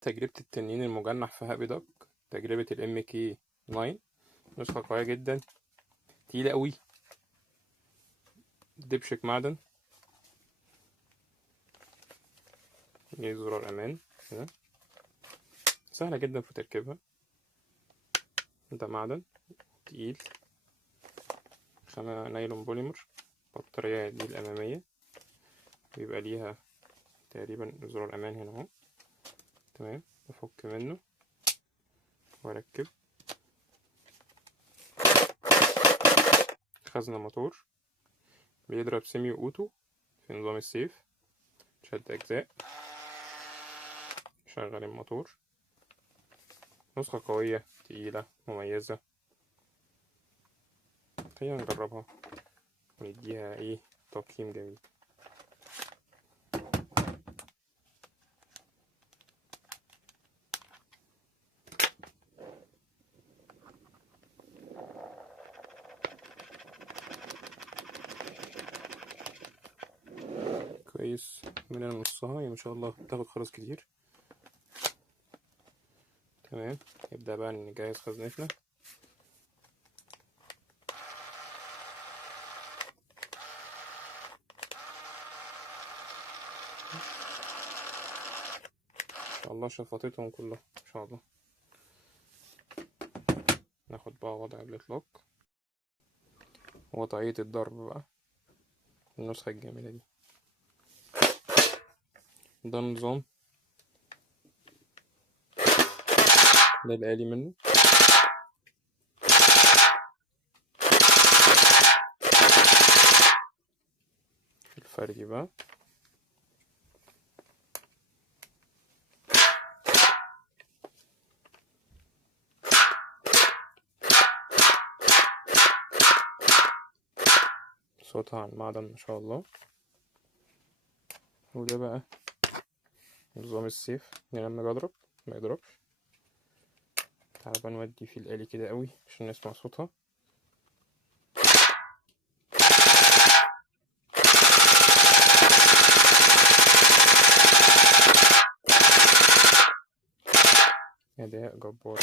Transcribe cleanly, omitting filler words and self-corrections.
تجربة التنين المجنح في هابي دوك، تجربة الام كي 9، نسخة قوية جدا، تقيلة قوي، دبشك معدن، دي زرار امان هنا، سهلة جدا في تركيبها، ده معدن تقيل، خامة نايلون بوليمر، البطارية دي الأمامية بيبقى ليها تقريبا زرار أمان هنا اهو، تمام، بفك منه وأركب. خزنة موتور بيضرب سيمي وأوتو في نظام السيف، شد أجزاء، شغل الموتور، نسخة قوية تقيلة مميزة. خلينا نجربها ونديها ايه تقييم جميل. كويس، من نصها ما شاء الله بتاخد خرز كتير. تمام، نبدأ بقى نجهز خزنتنا. ان شاء الله شفطتهم كلهم ان شاء الله. ناخد بقى وضع الاطلاق، وضعية الضرب بقى، النسخة الجميلة دي. ده النظام، ده الآلي منه. الفردي بقى، صوتها عن معدن ما شاء الله. وده بقى نظام السيف، يعني لما اضرب ما يضربش. تعالى بقى نودي في الآلي كده قوي عشان نسمع صوتها. أداء جبار.